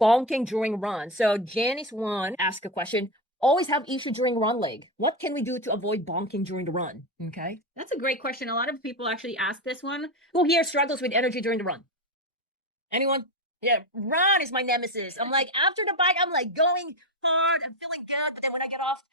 Bonking during run. So Janice one asked a question. Always have issue during run leg. What can we do to avoid bonking during the run? Okay. That's a great question. A lot of people actually ask this one. Who here struggles with energy during the run? Anyone? Yeah, run is my nemesis. I'm like, after the bike, I'm like going hard. I'm feeling good. But then when I get off,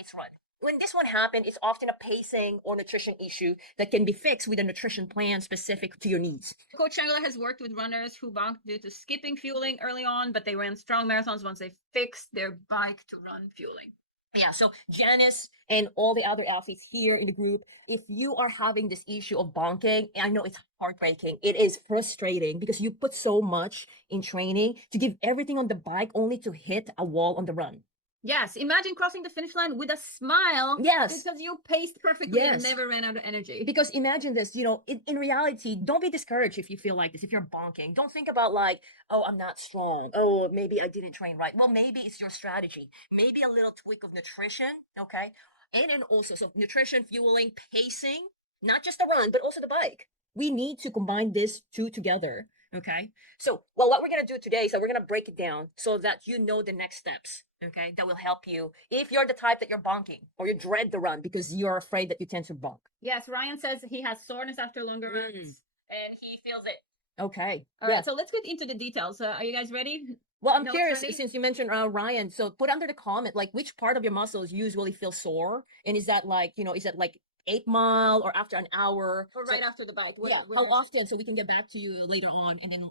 it's run. When this one happened, it's often a pacing or nutrition issue that can be fixed with a nutrition plan specific to your needs. Coach Shangrila has worked with runners who bonked due to skipping fueling early on, but they ran strong marathons once they fixed their bike to run fueling. Yeah, so Janice and all the other athletes here in the group, if you are having this issue of bonking, I know it's heartbreaking. It is frustrating because you put so much in training to give everything on the bike only to hit a wall on the run. Yes, imagine crossing the finish line with a smile. Yes. Because you paced perfectly and Yes. never ran out of energy. Because imagine this, in reality, don't be discouraged if you feel like this, if you're bonking. Don't think about like, oh, I'm not strong. Oh, maybe I didn't train right. Well, maybe it's your strategy. Maybe a little tweak of nutrition, okay? And then also, so nutrition, fueling, pacing, not just the run, but also the bike. We need to combine this two together, okay? So, well, what we're going to do today is that we're going to break it down so that you know the next steps, okay? That will help you if you're the type that you're bonking or you dread the run because you're afraid that you tend to bonk. Yes, Ryan says he has soreness after longer runs and he feels it. Okay. All right, so let's get into the details. Are you guys ready? Well, I'm Notes curious ready? since you mentioned Ryan. So put under the comment like which part of your muscles usually feel sore, and is that like is that like 8 mile or after an hour Or right after the bike? Yeah. How often? So we can get back to you later on and then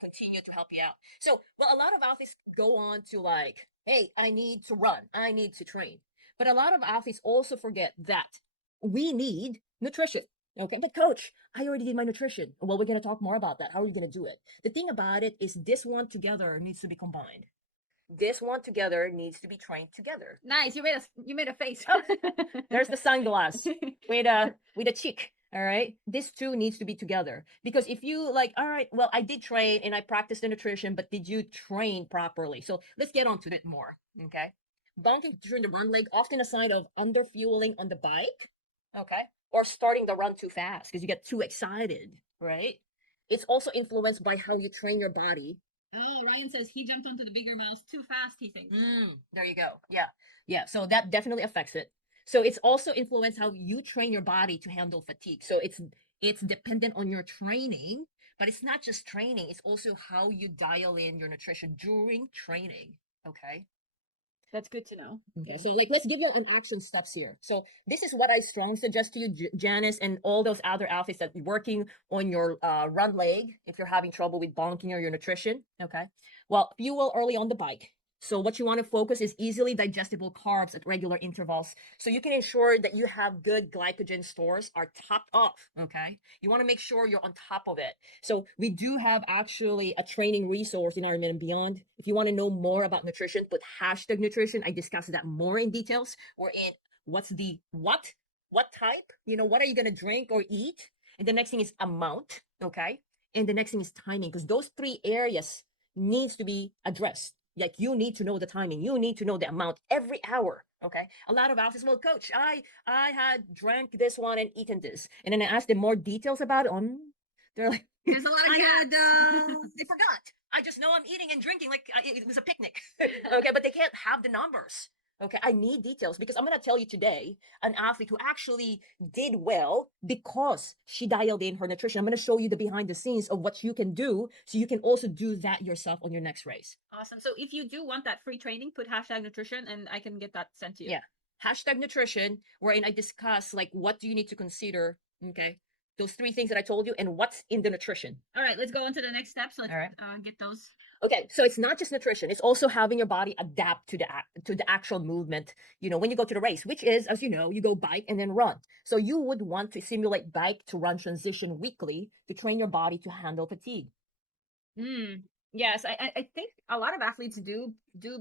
continue to help you out. So well, a lot of athletes go on to like, hey, I need to run, I need to train, but a lot of athletes also forget that we need nutrition. Okay, but coach, I already did my nutrition. Well, we're going to talk more about that. How are you going to do it? The thing about it is this one together needs to be combined. This one together needs to be trained together. Nice. You made a face. Oh, there's the sunglass with a cheek. All right. This two needs to be together because if you like, all right, well, I did train and I practiced the nutrition, but did you train properly? So let's get on to it more. Okay. Bonking during the run leg, often a sign of under fueling on the bike. Okay. Or starting the run too fast because you get too excited, right? It's also influenced by how you train your body. Oh, Ryan says he jumped onto the bigger mouse too fast, he thinks. There you go. Yeah. Yeah. So that definitely affects it. So it's also influenced how you train your body to handle fatigue. So it's dependent on your training, but it's not just training, it's also how you dial in your nutrition during training. Okay. That's good to know. Okay, so like let's give you an action steps here. So this is what I strongly suggest to you, Janice, and all those other athletes that are working on your run leg. If you're having trouble with bonking or your nutrition, okay. Well, fuel early on the bike. So what you want to focus is easily digestible carbs at regular intervals. So you can ensure that you have good glycogen stores are topped off. Okay. You want to make sure you're on top of it. So we do have actually a training resource in Ironman and Beyond. If you want to know more about nutrition, put hashtag nutrition. I discuss that more in details. We're in what's the what type, what are you going to drink or eat? And the next thing is amount. Okay. And the next thing is timing, because those three areas needs to be addressed. Like you need to know the timing, you need to know the amount every hour. Okay. A lot of athletes, well, coach, I had drank this one and eaten this. And then I asked them more details about it. They're like, there's a lot of they forgot. I just know I'm eating and drinking like it was a picnic. Okay, but they can't have the numbers. Okay, I need details because I'm going to tell you today an athlete who actually did well because she dialed in her nutrition. I'm going to show you the behind the scenes of what you can do so you can also do that yourself on your next race. Awesome. So if you do want that free training, put hashtag nutrition and I can get that sent to you. Yeah. Hashtag nutrition, wherein I discuss like what do you need to consider. Okay. Those three things that I told you and what's in the nutrition. All right, let's go on to the next steps. Let's get those. Okay, so it's not just nutrition, it's also having your body adapt to the actual movement, when you go to the race, which is, as you know, you go bike and then run. So you would want to simulate bike to run transition weekly to train your body to handle fatigue. Yes, I think a lot of athletes do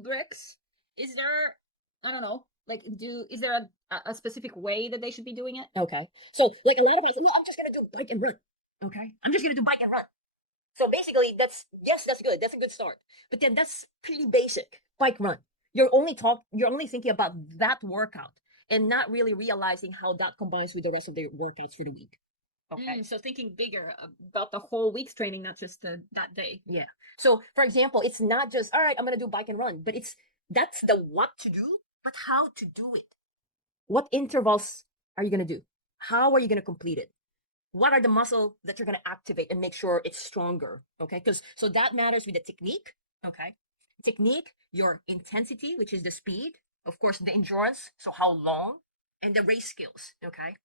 bricks. Is there, I don't know, like is there a specific way that they should be doing it? Okay, so like a lot of us, well, I'm just gonna do bike and run. Okay, I'm just gonna do bike and run. So basically, that's good. That's a good start. But then that's pretty basic. Bike run. You're only thinking about that workout and not really realizing how that combines with the rest of the workouts for the week. Okay. So thinking bigger about the whole week's training, not just that day. Yeah. So for example, it's not just, all right, I'm going to do bike and run, but that's the what to do, but how to do it. What intervals are you going to do? How are you going to complete it? What are the muscle that you're going to activate and make sure it's stronger? Okay. So that matters with the technique. Okay. Technique, your intensity, which is the speed, of course, the endurance. So how long, and the race skills. Okay.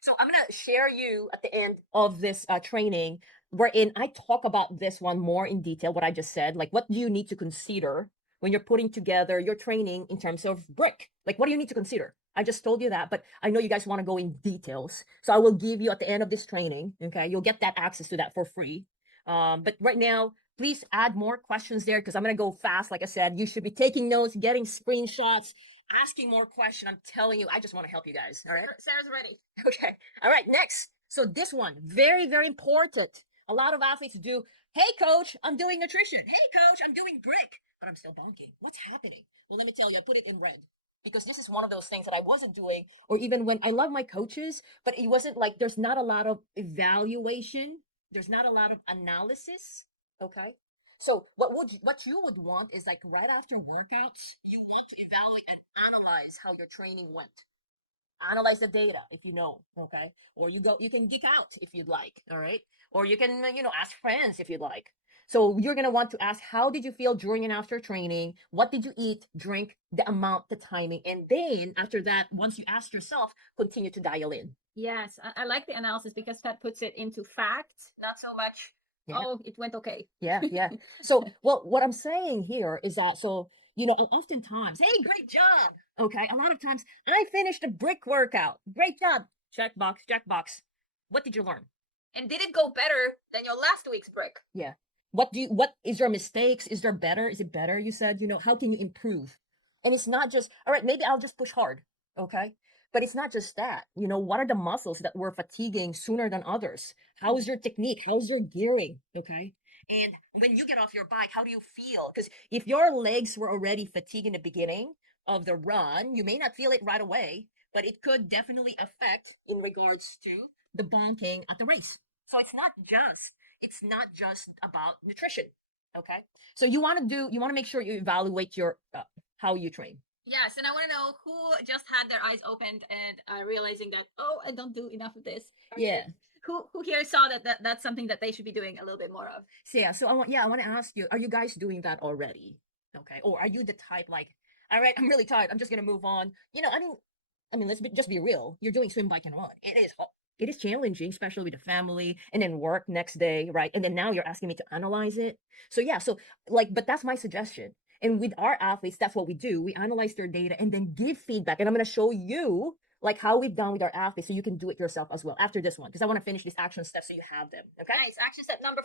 So I'm gonna share you at the end of this training, wherein I talk about this one more in detail. What I just said, like what do you need to consider when you're putting together your training in terms of brick? Like what do you need to consider? I just told you that, but I know you guys want to go in details, so I will give you at the end of this training. Okay, you'll get that access to that for free. But right now, please add more questions there because I'm gonna go fast. Like I said, you should be taking notes, getting screenshots, asking more questions. I'm telling you, I just want to help you guys. All right. Sarah's ready. Okay. All right. Next. So this one, very, very important. A lot of athletes do, hey coach, I'm doing nutrition. Hey coach, I'm doing brick, but I'm still bonking. What's happening? Well, let me tell you, I put it in red because this is one of those things that I wasn't doing, or even when I love my coaches, but it wasn't like there's not a lot of evaluation. There's not a lot of analysis. Okay. So what you would want is like right after workouts, you want to evaluate and analyze how your training went. Analyze the data if you know, okay? Or you can geek out if you'd like, all right? Or you can, ask friends if you'd like. So you're going to want to ask, how did you feel during and after training? What did you eat, drink, the amount, the timing? And then after that, once you ask yourself, continue to dial in. Yes, I like the analysis because that puts it into fact, not so much. Yeah. Oh, it went okay. Yeah, yeah. So, well, what I'm saying here is that, so, oftentimes, hey, great job. Okay. A lot of times, I finished a brick workout. Great job. Check box, check box. What did you learn? And did it go better than your last week's brick? Yeah. What is your mistakes? Is there better? Is it better? You said, how can you improve? And it's not just, all right, maybe I'll just push hard. Okay. But it's not just that. What are the muscles that were fatiguing sooner than others? How's your technique? How's your gearing? Okay. And when you get off your bike, how do you feel? Because if your legs were already fatigued in the beginning of the run, you may not feel it right away, but it could definitely affect in regards to the bonking at the race. So it's not just about nutrition. Okay. So you want to make sure you evaluate your how you train. Yes, and I want to know who just had their eyes opened and realizing that, oh, I don't do enough of this. Yeah. Who here saw that's something that they should be doing a little bit more of? So yeah, so I want to ask you, are you guys doing that already? Okay. Or are you the type like, all right, I'm really tired, I'm just gonna move on. I mean, just be real. You're doing swim, bike, and run. It is challenging, especially with the family and then work next day, right? And then now you're asking me to analyze it. So yeah, so like, but that's my suggestion. And with our athletes, that's what we do. We analyze their data and then give feedback. And I'm going to show you like how we've done with our athletes, so you can do it yourself as well after this one, because I want to finish these action steps so you have them. Okay. Nice. Action step number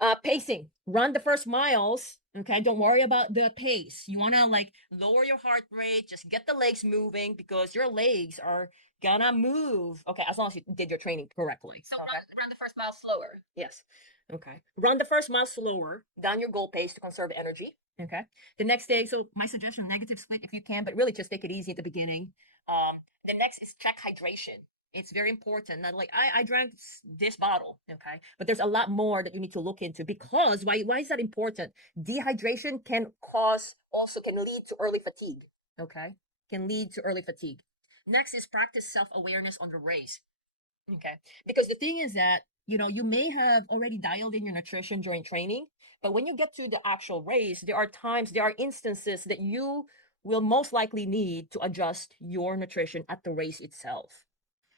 4. Pacing. Run the first miles. Okay. Don't worry about the pace. You want to like lower your heart rate. Just get the legs moving because your legs are gonna move. Okay. As long as you did your training correctly. So okay. run the first mile slower. Yes. Okay. Run the first mile slower, down your goal pace to conserve energy. Okay. The next day, so my suggestion, negative split if you can, but really just take it easy at the beginning. The next is check hydration. It's very important. Not like I drank this bottle, okay? But there's a lot more that you need to look into, because why is that important? Dehydration can lead to early fatigue. Okay. Can lead to early fatigue. Next is practice self-awareness on the race. Okay. Because the thing is that, you may have already dialed in your nutrition during training, but when you get to the actual race, there are instances that you will most likely need to adjust your nutrition at the race itself.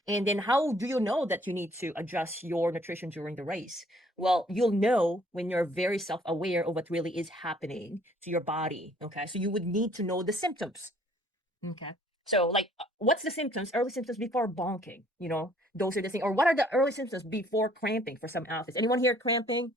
And then how do you know that you need to adjust your nutrition during the race? Well, you'll know when you're very self-aware of what really is happening to your body. Okay. So you would need to know the symptoms. Okay. So, like, what's the symptoms, early symptoms before bonking? Those are the things. Or what are the early symptoms before cramping for some athletes? Anyone here cramping,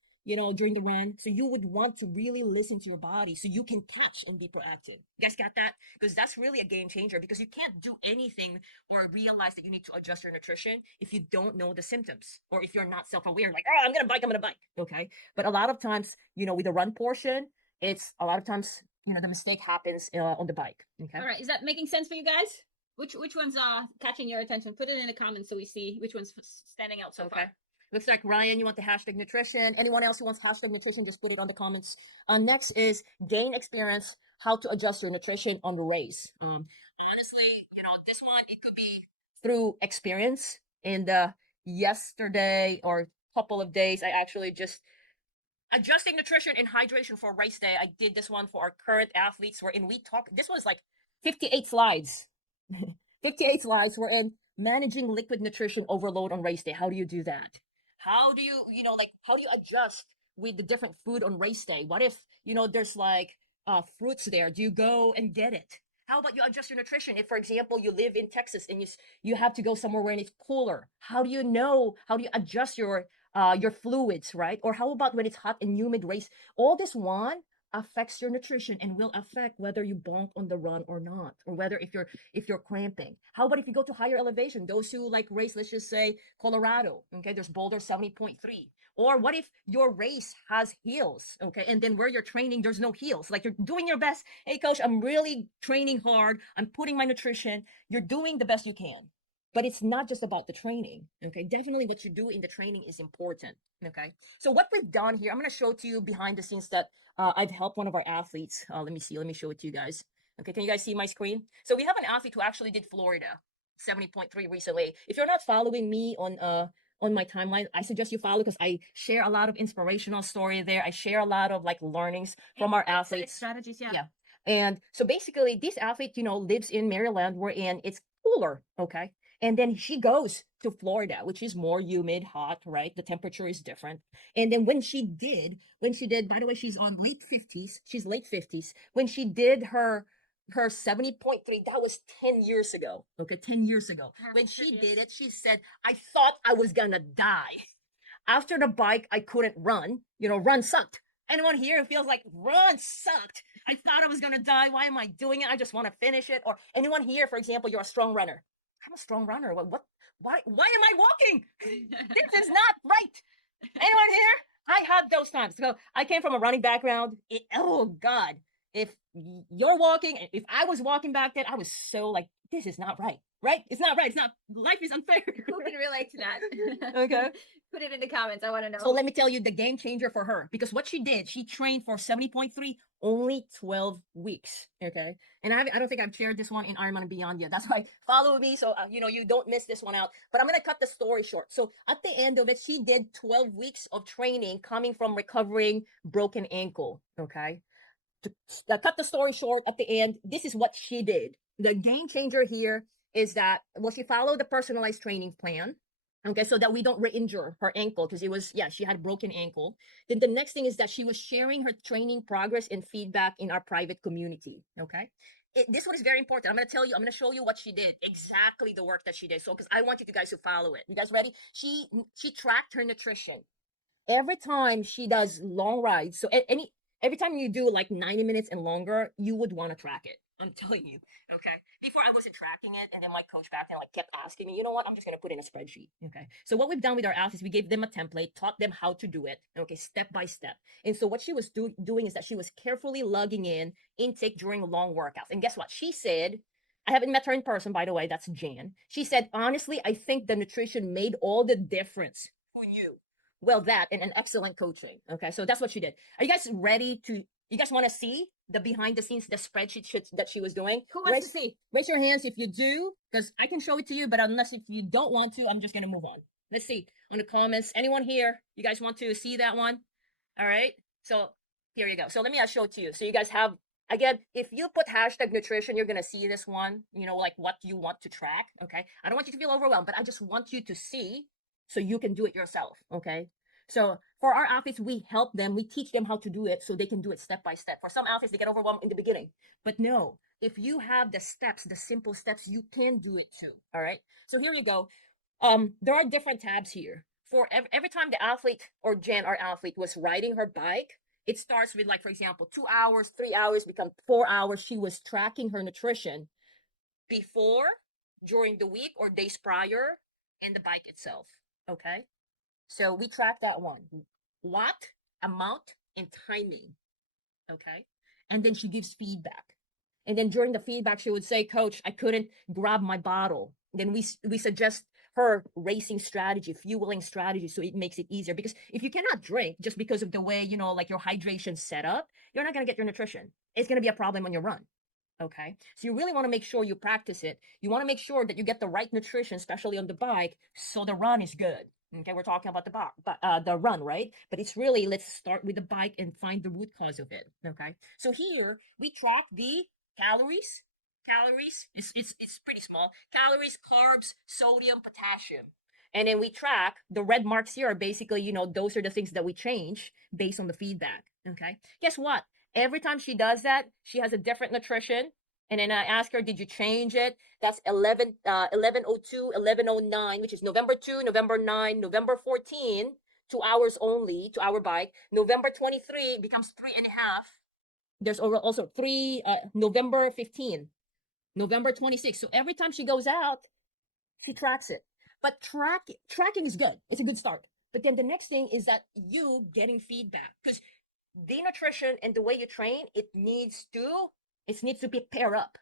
during the run? So you would want to really listen to your body so you can catch and be proactive. You guys got that? Because that's really a game changer, because you can't do anything or realize that you need to adjust your nutrition if you don't know the symptoms, or if you're not self-aware, like, oh, I'm going to bike. Okay. But a lot of times, with the run portion, it's a lot of times, the mistake happens on the bike. Okay. All right. Is that making sense for you guys? Which one's catching your attention? Put it in the comments so we see which one's standing out so far. Looks like Ryan, you want the hashtag nutrition. Anyone else who wants hashtag nutrition, just put it on the comments. Next is gain experience, how to adjust your nutrition on the race. Honestly, this one, it could be through experience. And yesterday or couple of days, I actually just adjusting nutrition and hydration for race day. I did this one for our current athletes wherein we talk. This was like 58 slides. 58 slides were in managing liquid nutrition overload on race day. How do you do that? How do you, how do you adjust with the different food on race day? What if, there's like fruits there? Do you go and get it? How about you adjust your nutrition? If, for example, you live in Texas and you have to go somewhere where it's cooler, how do you know? How do you adjust your fluids, right? Or how about when it's hot and humid race? All this one affects your nutrition and will affect whether you bonk on the run or not, or whether if you're cramping. How about if you go to higher elevation? Those who like race, let's just say Colorado, okay, there's Boulder 70.3. Or what if your race has heels, okay, and then where you're training, there's no heels. Like you're doing your best. Hey, coach, I'm really training hard. I'm putting my nutrition. You're doing the best you can. But it's not just about the training, okay? Definitely what you do in the training is important, okay? So what we've done here, I'm going to show to you behind the scenes that I've helped one of our athletes. Let me see. Let me show it to you guys. Okay, can you guys see my screen? So we have an athlete who actually did Florida 70.3 recently. If you're not following me on my timeline, I suggest you follow because I share a lot of inspirational story there. I share a lot of like learnings from our athletes. Strategies, yeah. Yeah. And so basically, this athlete, lives in Maryland, wherein it's cooler, okay? And then she goes to Florida, which is more humid, hot, right? The temperature is different. And then when she did, by the way, she's on late 50s. She's late 50s. When she did her 70.3, that was 10 years ago. Okay, 10 years ago. When she did it, she said, I thought I was gonna die. After the bike, I couldn't run. Run sucked. Anyone here who feels like run sucked? I thought I was gonna die. Why am I doing it? I just want to finish it. Or anyone here, for example, you're a strong runner. I'm a strong runner. What? Why am I walking? This is not right. Anyone here? I had those times. So I came from a running background. Oh God. If you're walking, if I was walking back then, I was so like, this is not right. Right? It's not right. It's not. Life is unfair. Who can relate to that? Okay. Put it in the comments. I want to know. So let me tell you the game changer for her, because what she did, she trained for 70.3 only 12 weeks. Okay. And I don't think I've shared this one in Ironman and Beyond yet. That's why follow me. So, you don't miss this one out. But I'm going to cut the story short. So at the end of it, she did 12 weeks of training coming from recovering broken ankle. Okay. To cut the story short, at the end, this is what she did. The game changer here is that, well, she followed the personalized training plan. Okay, so that we don't re-injure her ankle, because she had a broken ankle. Then the next thing is that she was sharing her training progress and feedback in our private community. Okay, this one is very important. I'm going to show you what she did, exactly the work that she did. So, because I want you guys to follow it. You guys ready? She tracked her nutrition every time she does long rides. So every time you do like 90 minutes and longer, you would want to track it. I'm telling you. Okay. Before I wasn't tracking it, and then my coach back then like kept asking me, you know what? I'm just gonna put in a spreadsheet. Okay. So what we've done with our athletes, we gave them a template, taught them how to do it. Okay, step by step. And so what she was doing is that she was carefully logging in intake during long workouts. And guess what? She said, I haven't met her in person, by the way. That's Jan. She said, honestly, I think the nutrition made all the difference for you. Well, that and an excellent coaching. Okay, so that's what she did. Are you guys ready to? You guys want to see the behind the scenes, the spreadsheet that she was doing? Who wants to see? Raise your hands if you do, because I can show it to you. But unless if you don't want to, I'm just gonna move on. Let's see on the comments. Anyone here? You guys want to see that one? All right. So here you go. So let me show it to you. So you guys have, again, if you put hashtag nutrition, you're gonna see this one. Like what you want to track. Okay. I don't want you to feel overwhelmed, but I just want you to see so you can do it yourself. Okay. So for our athletes, we help them, we teach them how to do it so they can do it step by step. For some athletes, they get overwhelmed in the beginning. But no, if you have the steps, the simple steps, you can do it too. All right. So here you go. There are different tabs here. For every time the athlete or Jen, our athlete, was riding her bike, it starts with, like, for example, 2 hours, 3 hours, become 4 hours. She was tracking her nutrition before, during the week or days prior, and the bike itself. Okay. So we track that one. What, amount, and timing. Okay. And then she gives feedback. And then during the feedback, she would say, Coach, I couldn't grab my bottle. Then we suggest her racing strategy, fueling strategy, so it makes it easier. Because if you cannot drink just because of the way, like your hydration set up, you're not going to get your nutrition. It's going to be a problem on your run. Okay. So you really want to make sure you practice it. You want to make sure that you get the right nutrition, especially on the bike, so the run is good. Okay, we're talking about the run, right? But it's really, let's start with the bike and find the root cause of it. Okay. So here we track the calories. Calories, it's pretty small. Calories, carbs, sodium, potassium. And then we track the red marks here are basically, those are the things that we change based on the feedback. Okay. Guess what? Every time she does that, she has a different nutrition. And then I ask her, did you change it? That's 1102, 1109, which is November 2, November 9, November 14, 2 hours only, 2 hour bike. November 23 becomes 3.5. There's also November 15, November 26. So every time she goes out, she tracks it. But tracking is good. It's a good start. But then the next thing is that you getting feedback, because the nutrition and the way you train, it needs to be pair up.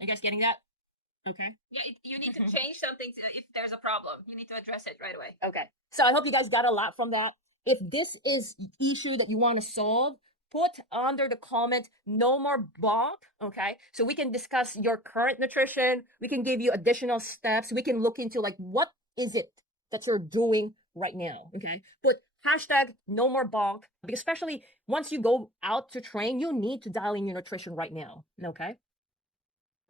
Are you guys getting that? Okay. Yeah, you need to change something if there's a problem. You need to address it right away. Okay. So I hope you guys got a lot from that. If this is issue that you want to solve, put under the comment no more bonk. Okay. So we can discuss your current nutrition. We can give you additional steps. We can look into like what is it that you're doing right now. Okay. Put hashtag no more bonk, because especially once you go out to train, you need to dial in your nutrition right now. Okay.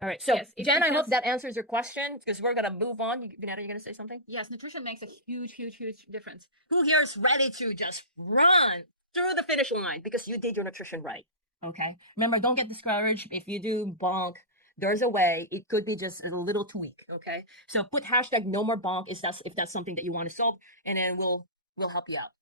All right. So, Yes, Jen, I hope that answers your question, because we're going to move on. Vinetta, you going to say something? Yes, nutrition makes a huge, huge, huge difference. Who here is ready to just run through the finish line because you did your nutrition right? Okay. Remember, don't get discouraged. If you do bonk, there's a way. It could be just a little tweak. Okay. So put hashtag no more bonk if that's something that you want to solve, and then we'll help you out. All right.